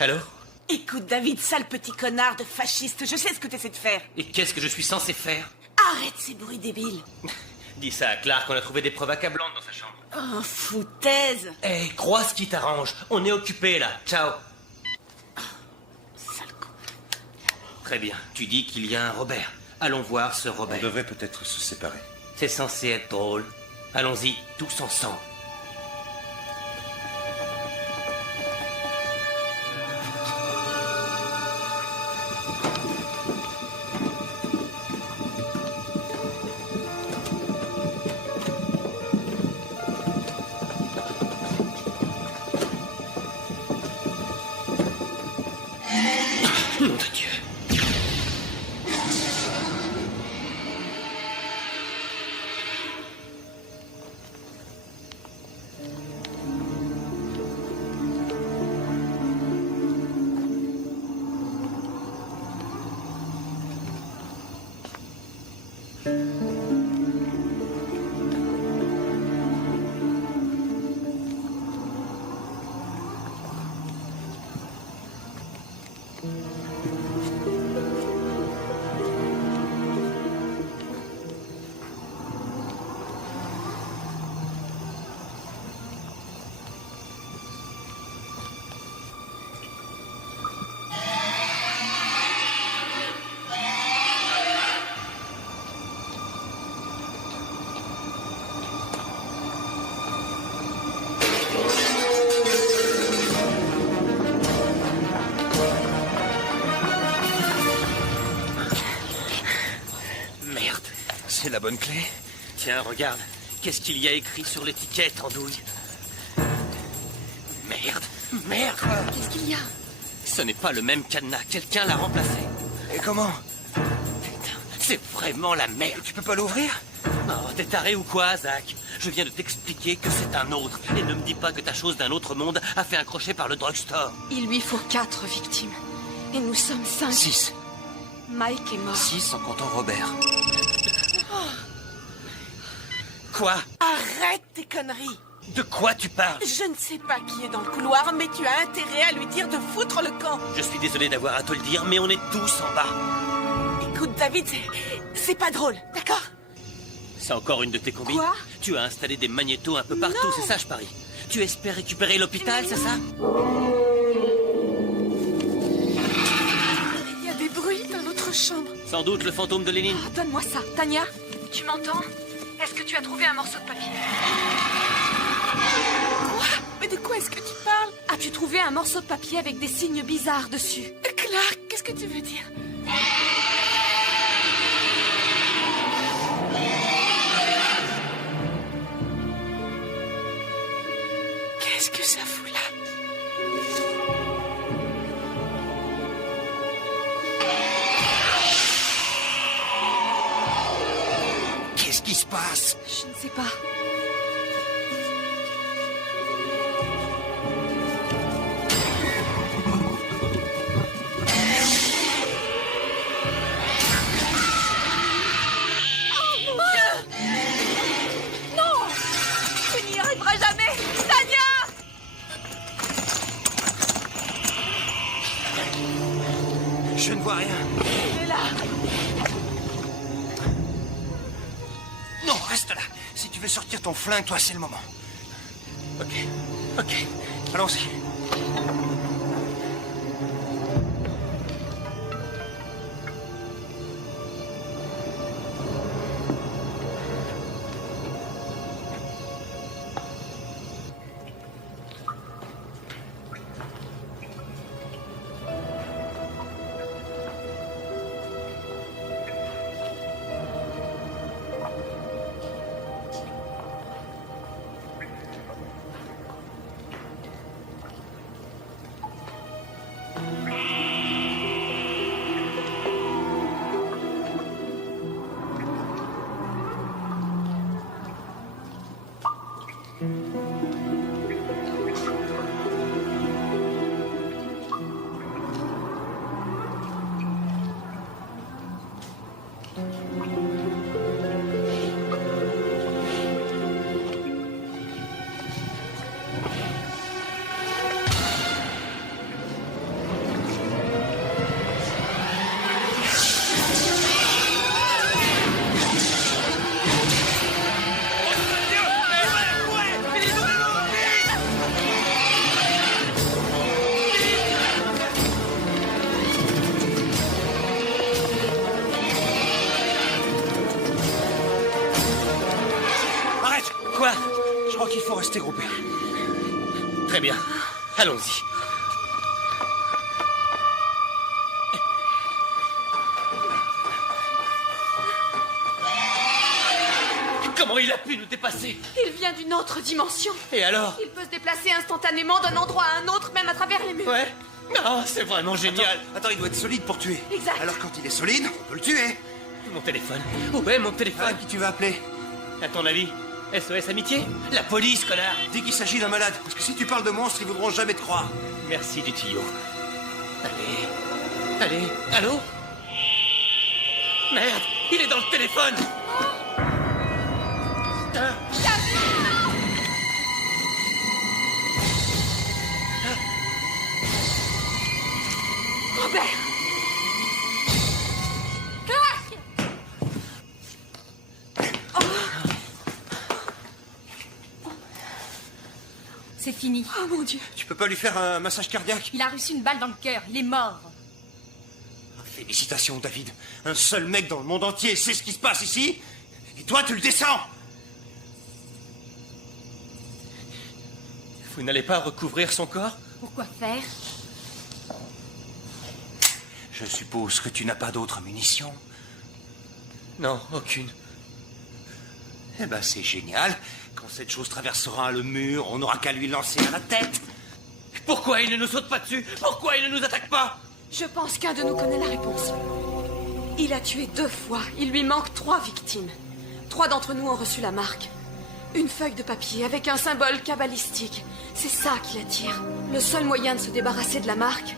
Allô? Écoute, David, sale petit connard de fasciste, je sais ce que tu essaies de faire. Et qu'est-ce que je suis censé faire? Arrête ces bruits débiles. Dis ça à Clark, on a trouvé des preuves accablantes dans sa chambre. Oh, foutaise. Hé, crois ce qui t'arrange. On est occupé là. Ciao. Sale con. Très bien. Tu dis qu'il y a un Robert. Allons voir ce On Robert. devrait peut-être se séparer. C'est censé être drôle. Allons-y, tous ensemble. C'est la bonne clé. Tiens, regarde. Qu'est-ce qu'il y a écrit sur l'étiquette, Andouille? Merde. Merde. Qu'est-ce qu'il y a? Ce n'est pas le même cadenas. Quelqu'un l'a remplacé. Et comment? Putain, c'est vraiment la merde. Tu peux pas l'ouvrir? Oh, t'es taré ou quoi, Zach? Je viens de t'expliquer que c'est un autre. Et ne me dis pas que ta chose d'un autre monde a fait un crochet par le drugstore. Il lui faut 4 victimes. Et nous sommes 5. 6. Mike est mort. 6 en comptant Robert. Quoi? Arrête tes conneries. De quoi tu parles? Je ne sais pas qui est dans le couloir, mais tu as intérêt à lui dire de foutre le camp. Je suis désolé d'avoir à te le dire, mais on est tous en bas. Écoute, David, c'est pas drôle, d'accord? C'est encore une de tes combines? Quoi? Tu as installé des magnétos un peu partout, Non. c'est ça, je parie? Tu espères récupérer l'hôpital, c'est ça? Il y a des bruits dans notre chambre. Sans doute le fantôme de Lénine. Ah, donne-moi ça. Tania, tu m'entends? Est-ce que tu as trouvé un morceau de papier? Quoi? Mais de quoi est-ce que tu parles? As-tu trouvé un morceau de papier avec des signes bizarres dessus? Clark, qu'est-ce que tu veux dire? Qu'est-ce que ça fout là? Qu'est-ce qui se passe? Je ne sais pas. Tu n'y arriveras jamais! Tania! Je ne vois rien. Il est là! Non, reste là. Si tu veux sortir ton flingue, toi, c'est le moment. Ok. Ok. Allons-y. Arrête! Quoi? Je crois qu'il faut rester groupé. Très bien. Allons-y. Comment il a pu nous dépasser? Il vient d'une autre dimension. Et alors? Il peut se déplacer instantanément d'un endroit à un autre, même à travers les murs. Ouais. Non, c'est vraiment génial. Attends, il doit être solide pour tuer. Exact. Alors quand il est solide, on peut le tuer. Mon téléphone. Où est mon téléphone? Qui tu vas appeler? À ton avis, SOS Amitié? La police, connard! Dis qu'il s'agit d'un malade. Parce que si tu parles de monstres, ils voudront jamais te croire. Merci du tuyau. Allez. Allez. Allô? Merde! Il est dans le téléphone! Putain. Robert! C'est fini. Oh mon Dieu! Tu peux pas lui faire un massage cardiaque? Il a reçu une balle dans le cœur. Il est mort. Félicitations, David. Un seul mec dans le monde entier sait ce qui se passe ici. Et toi, tu le descends. Vous n'allez pas recouvrir son corps? Pourquoi faire? Je suppose que tu n'as pas d'autres munitions. Non, aucune. Eh ben, c'est génial. Quand cette chose traversera le mur, on n'aura qu'à lui lancer à la tête. Pourquoi il ne nous saute pas dessus? Pourquoi il ne nous attaque pas? Je pense qu'un de nous connaît la réponse. Il a tué 2 fois. Il lui manque 3 victimes. 3 d'entre nous ont reçu la marque. Une feuille de papier avec un symbole kabbalistique. C'est ça qui l'attire. Le seul moyen de se débarrasser de la marque,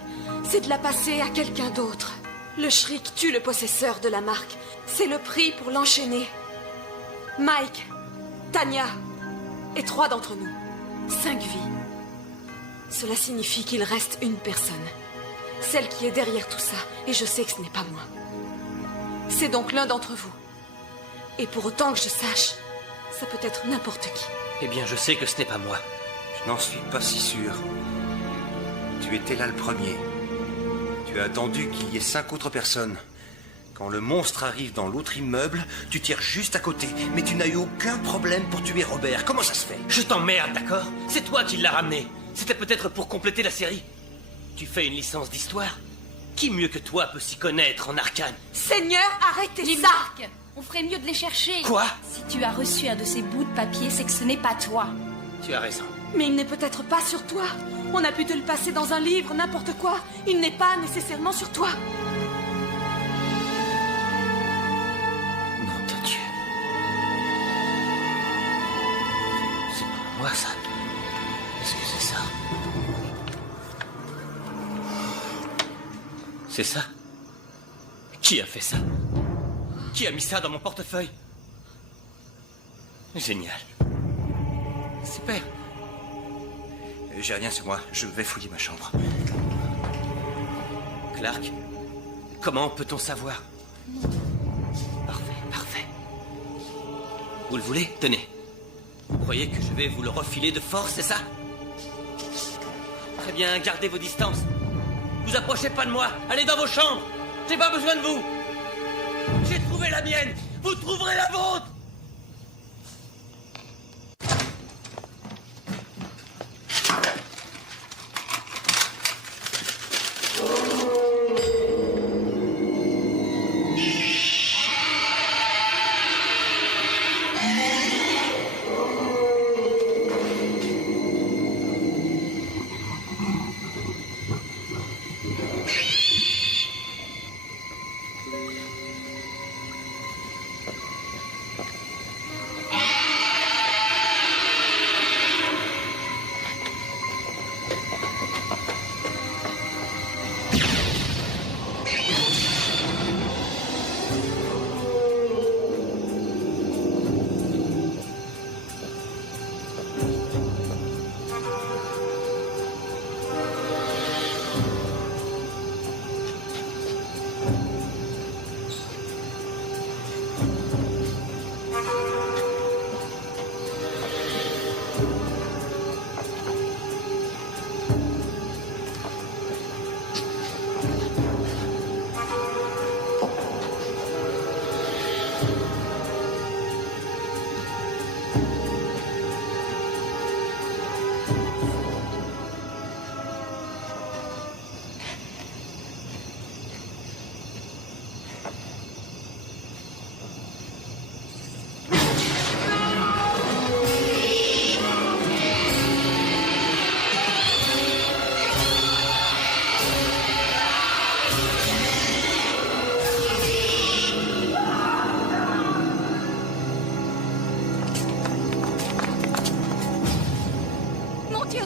c'est de la passer à quelqu'un d'autre. Le shriek tue le possesseur de la marque. C'est le prix pour l'enchaîner. Mike, Tanya et 3 d'entre nous. 5 vies. Cela signifie qu'il reste une personne. Celle qui est derrière tout ça. Et je sais que ce n'est pas moi. C'est donc l'un d'entre vous. Et pour autant que je sache, ça peut être n'importe qui. Eh bien, je sais que ce n'est pas moi. Je n'en suis pas si sûr. Tu étais là le premier. Tu as attendu qu'il y ait 5 autres personnes. Quand le monstre arrive dans l'autre immeuble, tu tires juste à côté. Mais tu n'as eu aucun problème pour tuer Robert. Comment ça se fait? Je t'emmerde, d'accord? C'est toi qui l'as ramené. C'était peut-être pour compléter la série. Tu fais une licence d'histoire? Qui mieux que toi peut s'y connaître en arcane? Seigneur, arrêtez Les ça! marques! On ferait mieux de les chercher. Quoi? Si tu as reçu un de ces bouts de papier, c'est que ce n'est pas toi. Tu as raison. Mais il n'est peut-être pas sur toi. On a pu te le passer dans un livre, n'importe quoi. Il n'est pas nécessairement sur toi. Nom de Dieu. C'est pas moi, ça. Est-ce que c'est ça? C'est ça? Qui a fait ça? Qui a mis ça dans mon portefeuille? Génial. Super. J'ai rien sur moi. Je vais fouiller ma chambre. Clark, comment peut-on savoir? Parfait, parfait. Vous le voulez? Tenez. Vous croyez que je vais vous le refiler de force, c'est ça? Très bien, gardez vos distances. Vous approchez pas de moi. Allez dans vos chambres. J'ai pas besoin de vous. J'ai trouvé la mienne. Vous trouverez la vôtre.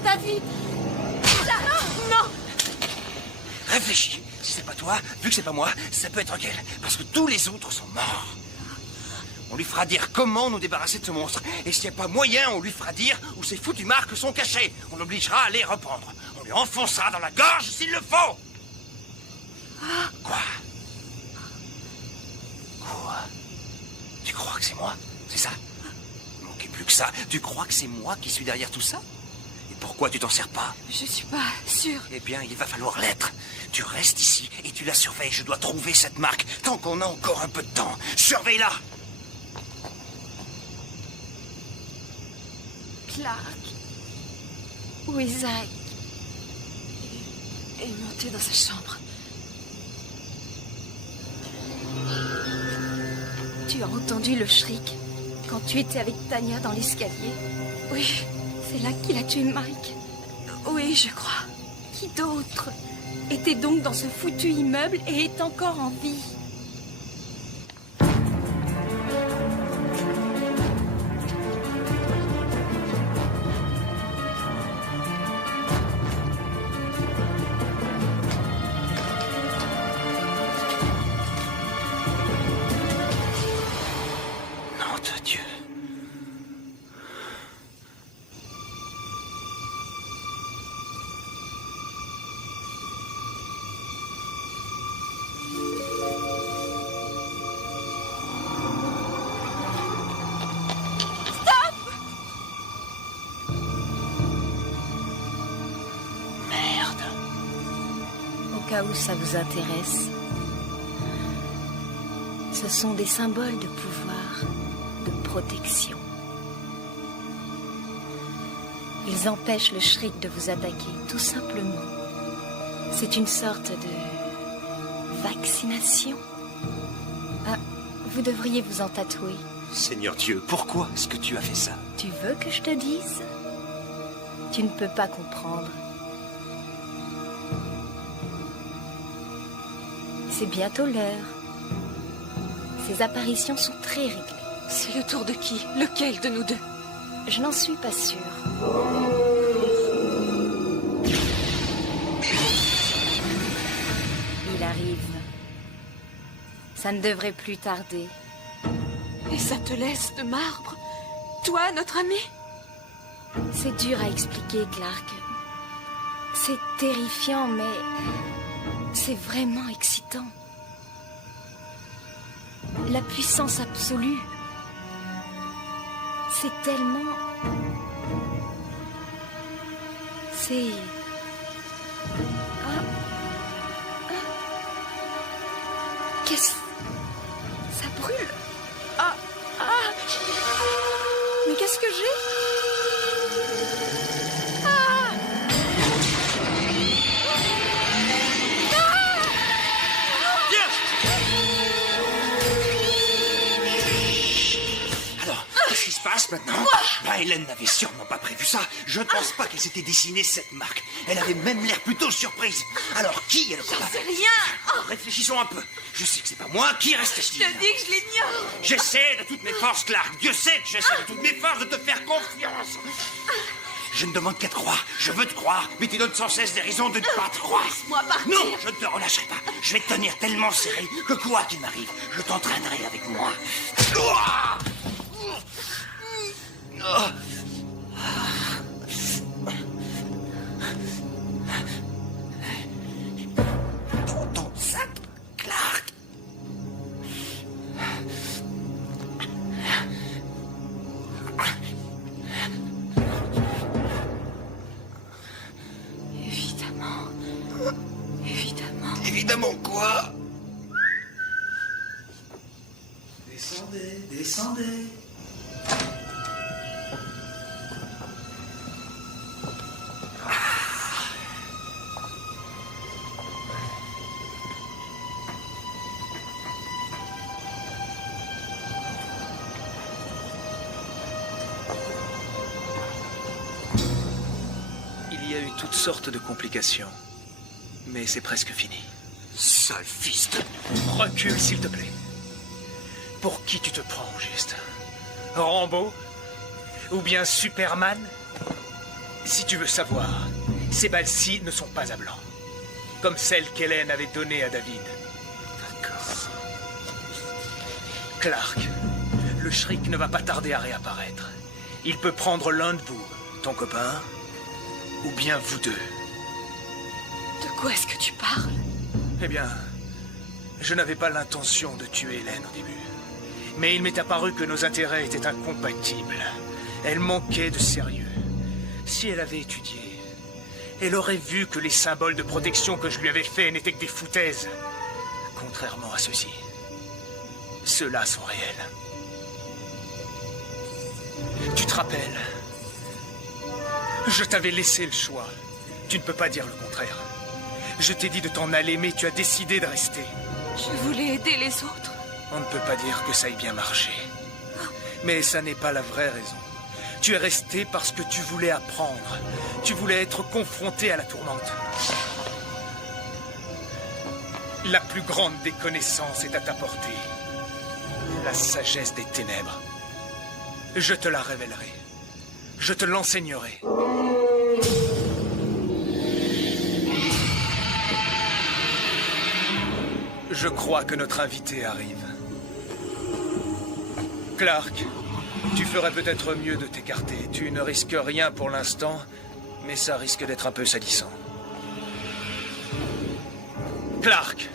David! Non! Réfléchis. Si c'est pas toi, vu que c'est pas moi, ça peut être qu'elle. Parce que tous les autres sont morts. On lui fera dire comment nous débarrasser de ce monstre. Et s'il n'y a pas moyen, on lui fera dire où ces foutues marques sont cachées. On l'obligera à les reprendre. On lui enfoncera dans la gorge s'il le faut. Quoi? Quoi? Tu crois que c'est moi? C'est ça? Il manquait plus que ça. Tu crois que c'est moi qui suis derrière tout ça? Et pourquoi tu t'en sers pas? Je suis pas sûre. Eh bien, il va falloir l'être. Tu restes ici et tu la surveilles. Je dois trouver cette marque tant qu'on a encore un peu de temps. Surveille-la! Clark. Où Isaac est monté dans sa chambre. Tu as entendu le shriek quand tu étais avec Tanya dans l'escalier? Oui, C'est là qu'il a tué Mike. oui, je crois. Qui d'autre était donc dans ce foutu immeuble et est encore en vie? Nom de Dieu. Merde. Au cas où ça vous intéresse, ce sont des symboles de pouvoir, de protection. Ils empêchent le shriek de vous attaquer, tout simplement. C'est une sorte de vaccination. Ah, vous devriez vous en tatouer. Seigneur Dieu, pourquoi est-ce que tu as fait ça? Tu veux que je te dise? Tu ne peux pas comprendre. C'est bientôt l'heure. Ces apparitions sont très réglées. C'est le tour de qui? Lequel de nous deux? Je n'en suis pas sûre. Il arrive. Ça ne devrait plus tarder. Et ça te laisse de marbre? Toi, notre ami? C'est dur à expliquer, Clark. C'est terrifiant, mais c'est vraiment excitant. La puissance absolue. C'est tellement... C'est... Ah. Ah. Qu'est-ce... Ça brûle. Ah! Ah! Mais qu'est-ce que j'ai? Qu'est-ce qui se passe maintenant? Bah, Hélène n'avait sûrement pas prévu ça. Je ne pense pas qu'elle s'était dessinée cette marque. Elle avait même l'air plutôt surprise. Alors, qui est le coupable? C'est rien! Réfléchissons un peu. Je sais que c'est pas moi. Qui reste-t-il? Je te dis que je l'ignore! J'essaie de toutes mes forces, Clark. Dieu sait que j'essaie de toutes mes forces de te faire confiance. Je ne demande qu'à te croire. Je veux te croire, mais tu donnes sans cesse des raisons de ne pas te croire. Laisse-moi partir. Non, je ne te relâcherai pas. Je vais te tenir tellement serré que quoi qu'il m'arrive, je t'entraînerai avec moi. Ouah! Dans ton sac, Clark. Évidemment. Évidemment. Évidemment quoi? Descendez, descendez. Il y a eu toutes sortes de complications, mais c'est presque fini. Sale fils de... Recule, s'il te plaît. Pour qui tu te prends, au juste? Rambo? Ou bien Superman? Si tu veux savoir, ces balles-ci ne sont pas à blanc. Comme celles qu'Hélène avait données à David. D'accord. Clark, le Shriek ne va pas tarder à réapparaître. Il peut prendre l'un de vous, ton copain, ou bien vous deux. De quoi est-ce que tu parles? Eh bien, Je n'avais pas l'intention de tuer Hélène au début. Mais il m'est apparu que nos intérêts étaient incompatibles. Elle manquait de sérieux. Si elle avait étudié, elle aurait vu que les symboles de protection que je lui avais faits n'étaient que des foutaises. Contrairement à ceux-ci. Ceux-là sont réels. Tu te rappelles? Je t'avais laissé le choix. Tu ne peux pas dire le contraire. Je t'ai dit de t'en aller, mais tu as décidé de rester. Je voulais aider les autres. On ne peut pas dire que ça ait bien marché. Mais ça n'est pas la vraie raison. Tu es resté parce que tu voulais apprendre. Tu voulais être confronté à la tourmente. La plus grande des connaissances est à ta portée. La sagesse des ténèbres. Je te la révélerai. Je te l'enseignerai. Je crois que notre invité arrive. Clark, tu ferais peut-être mieux de t'écarter. Tu ne risques rien pour l'instant, mais ça risque d'être un peu salissant. Clark,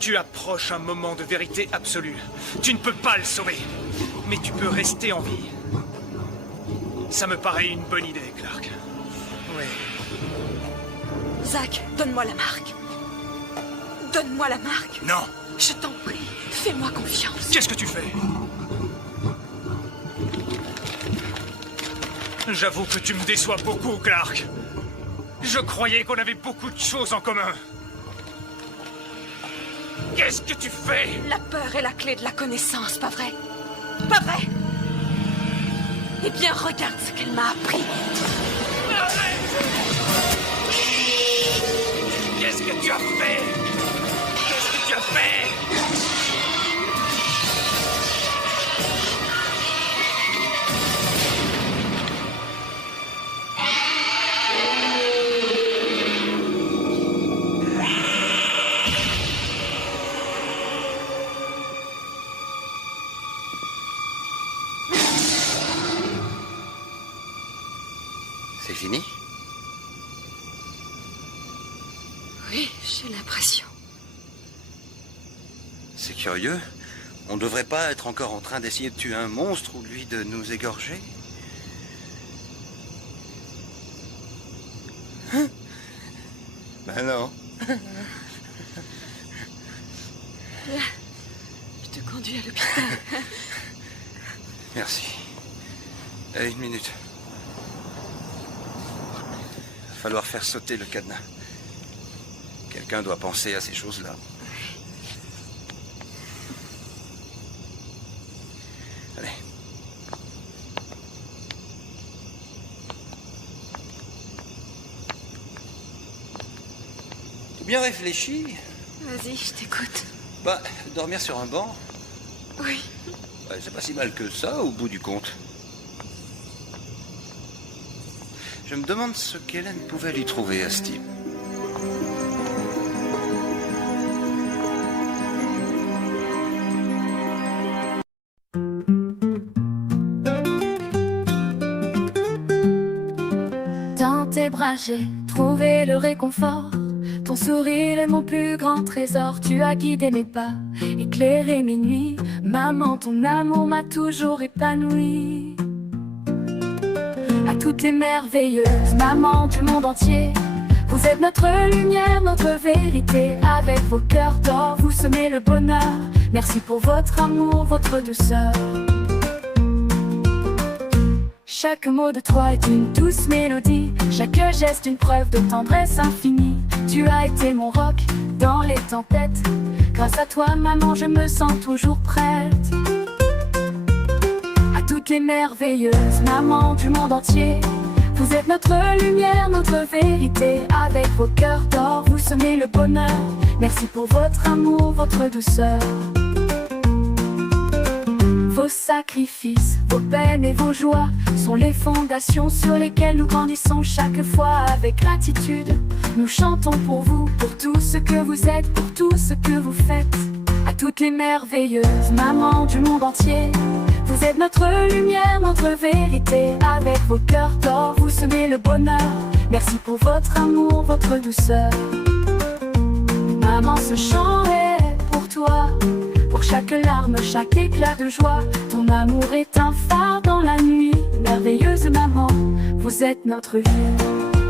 tu approches un moment de vérité absolue. Tu ne peux pas le sauver, mais tu peux rester en vie. Ça me paraît une bonne idée, Clark. Oui. Zach, donne-moi la marque. Donne-moi la marque. Non. Je t'en prie, fais-moi confiance. Qu'est-ce que tu fais? J'avoue que tu me déçois beaucoup, Clark. Je croyais qu'on avait beaucoup de choses en commun. Qu'est-ce que tu fais? La peur est la clé de la connaissance, pas vrai? Pas vrai? Eh bien, regarde ce qu'elle m'a appris. Qu'est-ce que tu as fait? Qu'est-ce que tu as fait? C'est fini? Oui, j'ai l'impression. C'est curieux. On ne devrait pas être encore en train d'essayer de tuer un monstre ou lui de nous égorger. Hein? Ben non. Là, je te conduis à l'hôpital. Merci. Une minute. Il va falloir faire sauter le cadenas. Quelqu'un doit penser à ces choses-là. Allez. T'as bien réfléchi? Vas-y, je t'écoute. Bah, dormir sur un banc, Oui. c'est pas si mal que ça, au bout du compte. Je me demande ce qu'Hélène pouvait lui trouver à ce type. Dans tes bras, j'ai trouvé le réconfort. Ton sourire est mon plus grand trésor. Tu as guidé mes pas, éclairé mes nuits. Maman, ton amour m'a toujours épanoui. À toutes les merveilleuses mamans du monde entier, vous êtes notre lumière, notre vérité. Avec vos cœurs d'or, vous semez le bonheur. Merci pour votre amour, votre douceur. Chaque mot de toi est une douce mélodie. Chaque geste une preuve de tendresse infinie. Tu as été mon roc dans les tempêtes. Grâce à toi, maman, je me sens toujours prête. À toutes les merveilleuses mamans du monde entier, vous êtes notre lumière, notre vérité. Avec vos cœurs d'or, vous semez le bonheur. Merci pour votre amour, votre douceur. Vos sacrifices, vos peines et vos joies sont les fondations sur lesquelles nous grandissons chaque fois avec gratitude. Nous chantons pour vous, pour tout ce que vous êtes, pour tout ce que vous faites. À toutes les merveilleuses mamans du monde entier, vous êtes notre lumière, notre vérité. Avec vos cœurs d'or, vous semez le bonheur. Merci pour votre amour, votre douceur. Maman, ce chant est toi. Pour chaque larme, chaque éclat de joie, ton amour est un phare dans la nuit. Merveilleuse maman, vous êtes notre vie.